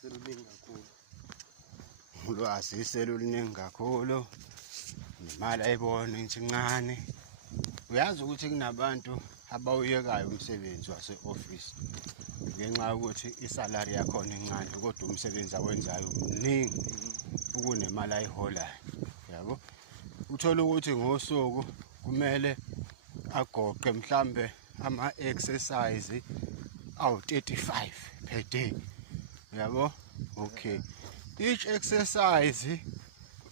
seluningi kakhulu. Ulwazi seluningi kakhulu, nemali ayibona incane. Uyazi ukuthi kunabantu abawuyekayo umsebenzi wase-office ngenxa yokuthi isalari yakhona incane, kodwa umsebenzi awenzayo mningi ukunemali ayiholayo, yabo. Uthola ukuthi ngosuku kumele agoqe mhlambe ama-exercise awu-35 per day, yabo. Okay, each exercise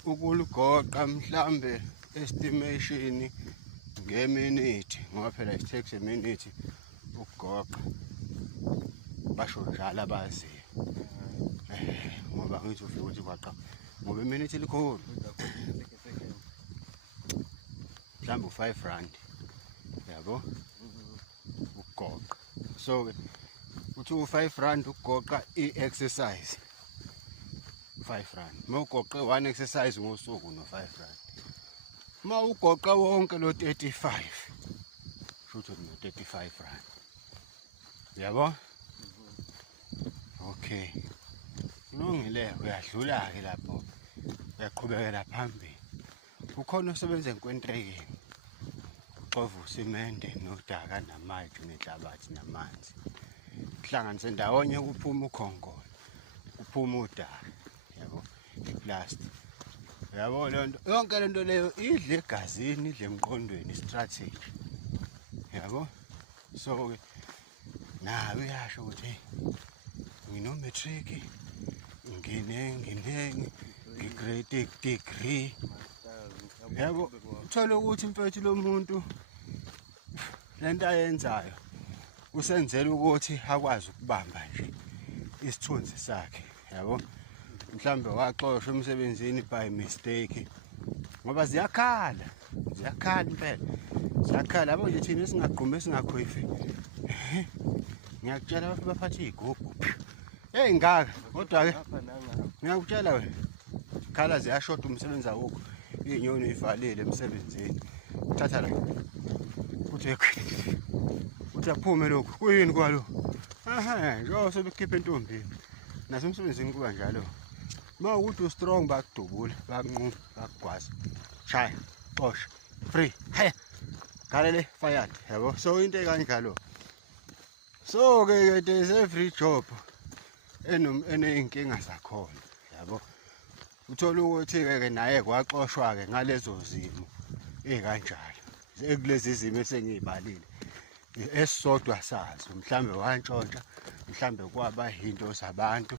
ukuligoqa mhlambe estimation ngeminithi, ngoba phela it takes a minute ukugoqa, basho njalo abaziyo. Ngoba ngithi ufika ukuthi kwaqa ngoba iminithi likhulu, mhlawumbe u-R5, yabo, ukugoqa. So-ke uthi u-R5 ukugoqa i-exercise, R5. Uma ugoqe one exercise ngosuku no-R5. Uma ugoqa wonke lo 35, shouthi no-R35, yabo. Okay, kulungile, uyadlula-ke lapho, uyaqhubekela phambili. Ukhona osebenza enkwentreyeni, uxova usimende nodaka namatshe nenhlabathi namanzi, kuhlanganise ndawonye kuphuma ukhongolo, kuphuma udaka, yabo, iplastic. Yabo lento, yonke lento leyo idla egazini, idla emqondweni, strategy, yabo. So-ke nawe uyasho ukuthi ngino-matric, ngi-grade degree, yabo. Uthola ukuthi mfethu lo muntu lento ayenzayo usenzela ukuthi akwazi ukubamba nje isithunzi sakhe, yabo. Mhlambe waxoshwa emsebenzini by mistake, ngoba ziyakhala impela, ziyakhala. Yabo nje thina esingagqumi esingakhwefi, ngiyakutshela abantu baphathe iy'gubhu ey'ngaka, kodwa-ke ngiyakutshela wena, khala ziyashoda umsebenzi awukho, iy'nyoni uy'valile emsebenzini. Thatha la, uthi aphume lokhu, kuyini kwalokhu? Njengoba sebekhipha entombini, nasemsebenzini kuba njalo. Uma ukuthi u-strong bakudubula, bakunquma, bakugwaza, shaya, xosha, free, haya, galele, fired, yabo. So into ekanjalo. So-ke there is every job eney'nkinga zakhona, yabo. Uthola ukuthi-ke naye kwaxoshwa-ke ngalezo zimo ey'kanjalo, ekulezi zimo esengiy'balile, esisodwa sazo, mhlambe wantshontsha, mhlambe kwaba yinto zabantu.